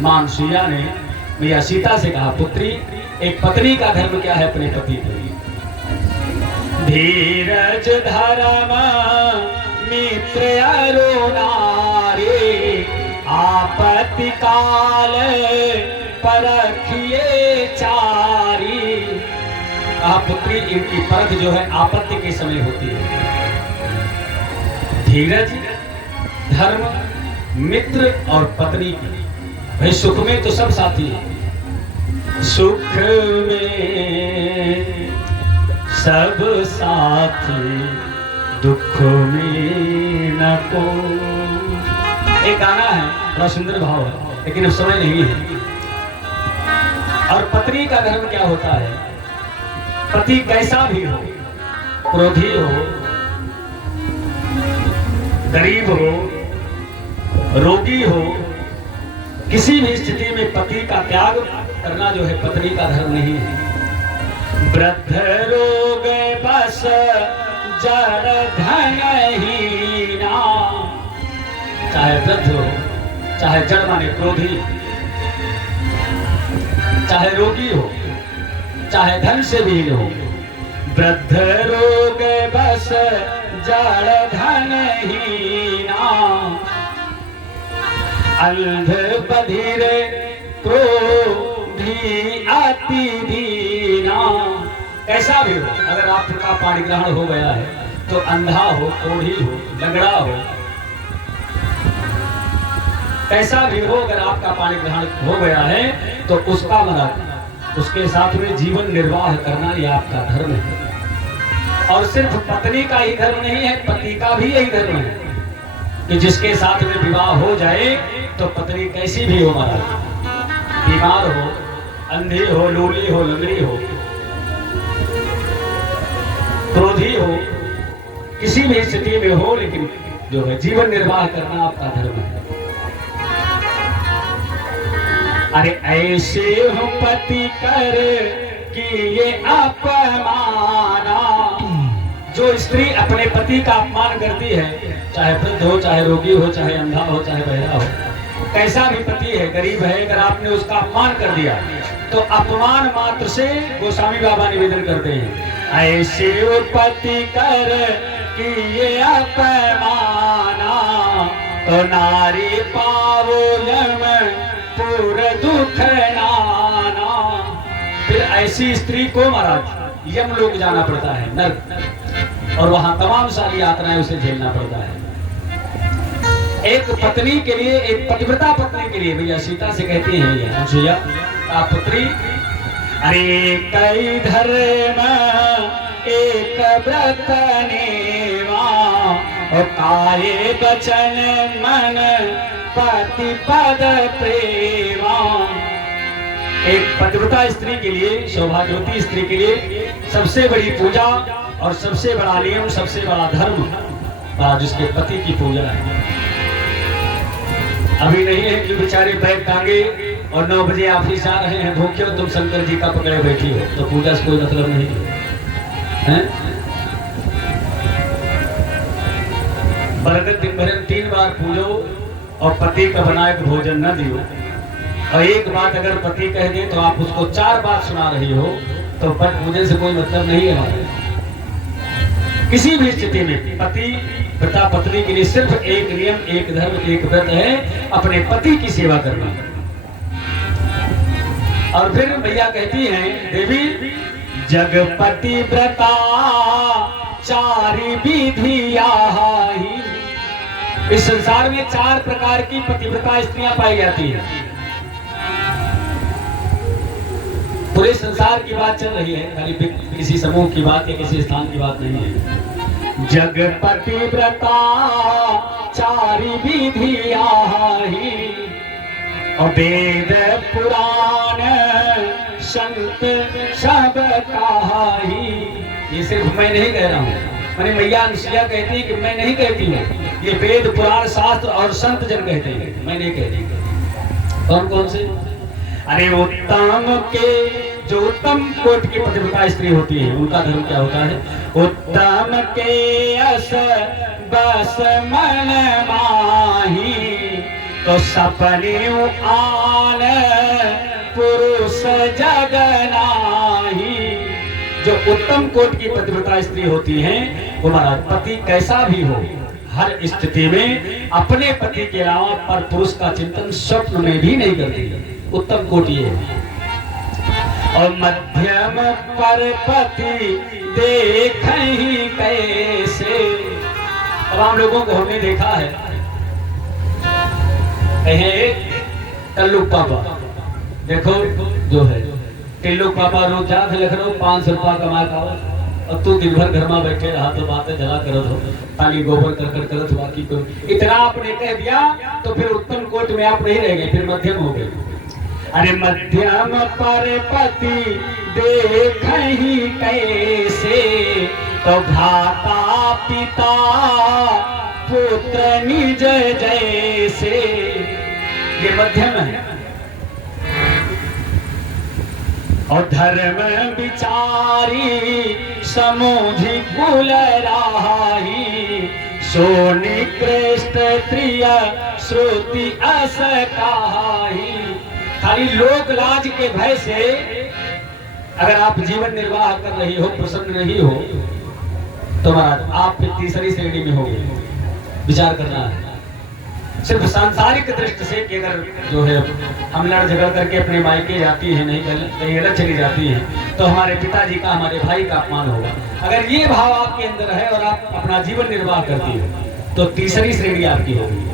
मां अनुसुईया ने मैया सीता से कहा, पुत्री, एक पत्नी का धर्म क्या है अपने पति के लिए? धीरज धर्म मित्र अरु नारी, आपत्ति काल परखिए चारी। कहा, पुत्री, इनकी परख जो है आपत्ति के समय होती है। धीरज, धर्म, मित्र और पत्नी। भाई सुख में तो सब साथी है, सुख में सब साथी, दुख में न को। एक गाना है, बड़ा सुंदर भाव है, लेकिन अब समय नहीं है। और पत्नी का धर्म क्या होता है? पति कैसा भी हो, क्रोधी हो, गरीब हो, रोगी हो, किसी भी स्थिति में पति का त्याग करना जो है पत्नी का धर्म नहीं है। वृद्ध रोग बस जड़ धनहीना, चाहे वृद्ध हो, चाहे जड़ माने क्रोधी, चाहे रोगी हो, चाहे धन से विहीन हो। वृद्ध रोग बस जड़ धनहीना, अंध बधिर क्रोधी अति दीना। कैसा भी हो, अगर आपका पाणी ग्रहण हो गया है तो अंधा हो, कोढ़ी हो, लंगड़ा हो, कैसा भी हो, अगर आपका पाणी ग्रहण हो गया है तो उसका मदद, उसके साथ में जीवन निर्वाह करना ये आपका धर्म है। और सिर्फ पत्नी का ही धर्म नहीं है, पति का भी यही धर्म है कि जिसके साथ में विवाह हो जाए तो पत्नी कैसी भी हो, महाराज, बीमार हो, अंधी हो, लूली हो, लंगड़ी हो, क्रोधी हो, किसी भी स्थिति में हो, लेकिन जो है जीवन निर्वाह करना आपका धर्म है। अरे ऐसे हो पति कर कि ये अपमाना। जो स्त्री अपने पति का अपमान करती है, चाहे वृद्ध हो, चाहे रोगी हो, चाहे अंधा हो, चाहे बहरा हो, कैसा भी पति है, गरीब है, अगर आपने उसका अपमान कर दिया तो अपमान मात्र से गोस्वामी बाबा निवेदन करते हैं, ऐसे पति कर कि ये अपमाना, तो नारी पावो यम पूर्ण दुख नाना। फिर ऐसी स्त्री को महाराज यम लोक जाना पड़ता है, नर्क, और वहां तमाम सारी यातनाएं उसे झेलना पड़ता है। एक पत्नी के लिए, एक पतिव्रता पत्नी के लिए मैया सीता से कहती है, भैया अनुसुईया, आप पुत्री, अरे कई धर्म एक व्रत नेवा, और काये बचन मन पति पद प्रेमा। एक पतिव्रता स्त्री के लिए, सौभाग्यवती स्त्री के लिए सबसे बड़ी पूजा और सबसे बड़ा नियम, सबसे बड़ा धर्म जिसके पति की पूजा है। अभी नहीं है कि बेचारे बैग टांगे और 9 बजे ऑफिस आ रहे हैं, भूखे हो, तुम शंकर जी का पकड़े बैठी हो, तो पूजा से कोई मतलब नहीं है। बरगद दिन भर 3 बार पूजो और पति का बनाए भोजन न दियो, और एक बात अगर पति कह दे तो आप उसको 4 बार सुना रही हो, तो पट पूजन से कोई मतलब नहीं है। किसी भी स्थिति में पति व्रता पत्नी के लिए सिर्फ एक नियम, एक धर्म, एक व्रत है, अपने पति की सेवा करना। और फिर मैया कहती हैं, देवी, जगपति व्रता चारि विधिया ही। इस संसार में 4 प्रकार की पतिव्रता स्त्रियां पाई जाती हैं। पूरे संसार की बात चल रही है, खाली किसी समूह की बात या किसी स्थान की बात नहीं है। जगपति व्रता चारि विधिया ही, और वेद पुराण संत सब कहाही। ये सिर्फ मैं नहीं कह रहा हूँ, मैंने मैया अनुसुईया कहती है कि मैं नहीं कहती हूँ, ये वेद पुराण शास्त्र और संत जन कहते हैं, मैं नहीं कहती। कौन कौन से? अरे उत्तम के, जो उत्तम कोट की पतिव्रता स्त्री होती है, उनका धर्म क्या होता है? उत्तम के अस बस मन माही, तो सपने आन पुरुष जग नाही। जो उत्तम कोटि की पतिव्रता स्त्री होती हैं, वो महाराज पति कैसा भी हो, हर स्थिति में अपने पति के अलावा पर पुरुष का चिंतन स्वप्न में भी नहीं करती। उत्तम कोटि है। और मध्यम पर पति देखहि कैसे। तमाम लोगों को हमने देखा है, कहे टल्लू पापा, देखो जो है टिल्लू पापा रोज जात लखनऊ 500 रुपया कमा का, और तू दिन भर घर में बैठे रहा तो बातें जला करत हो, ताली गोबर कर करत बाकी को इतना आपने कह दिया तो फिर उत्तम कोट में आप नहीं रह गए, फिर मध्यम हो गए। अरे मध्यम पर पति देखहि कैसे, तो भ्राता पिता पुत्र निज जैसे। ये मध्यम है। और धर्म विचारी समूझी कुल राही, सो निकृष्ट प्रिय श्रुति अस कहाही। खाली लोक लाज के भय से अगर आप जीवन निर्वाह कर रही हो, प्रसन्न नहीं हो, तो महाराज आप फिर तीसरी श्रेणी में होंगे। विचार करना है सिर्फ सांसारिक दृष्टि से कि अगर जो है हम लड़ झगड़ करके अपने मायके जाती है, नहीं कहीं अलग चली जाती है, तो हमारे पिताजी का, हमारे भाई का अपमान होगा। अगर ये भाव आपके अंदर है और आप अपना जीवन निर्वाह करती हो, तो तीसरी श्रेणी आपकी होगी।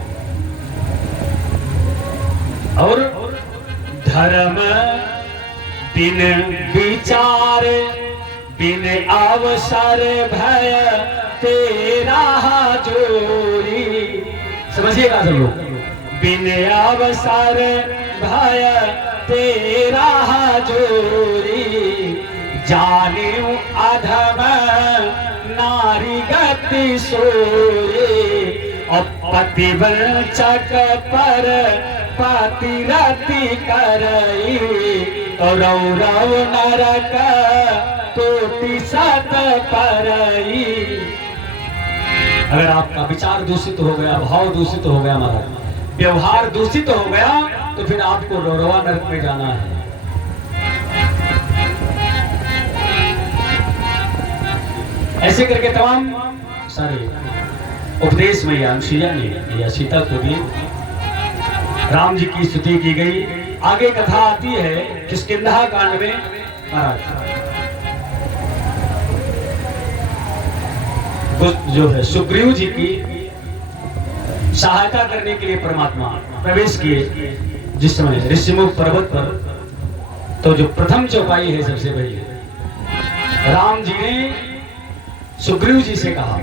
और धर्म बिन विचार बिन अवसर भय तेरा जोरी। समझिएगा सब लोग। बिन अवसर भय तेरा जोरी, जाने अधम नारी गति सोरे। और पतिवंचक पर पतिरति करई, और रौ नरक कोटि सत परई। अगर आपका विचार दूषित हो गया, भाव दूषित हो गया, महाराज व्यवहार दूषित हो गया, तो फिर आपको रौरवा नरक में जाना है। ऐसे करके तमाम सारे उपदेश में अनुसुईया ने या सीता को दी, राम जी की स्तुति की गई। आगे कथा आती है किष्किंधा कांड में। महाराज जो है सुग्रीव जी की सहायता करने के लिए परमात्मा प्रवेश किए जिस समय ऋषिमुख पर्वत पर, तो जो प्रथम चौपाई है सबसे पहले राम जी ने सुग्रीव जी से कहा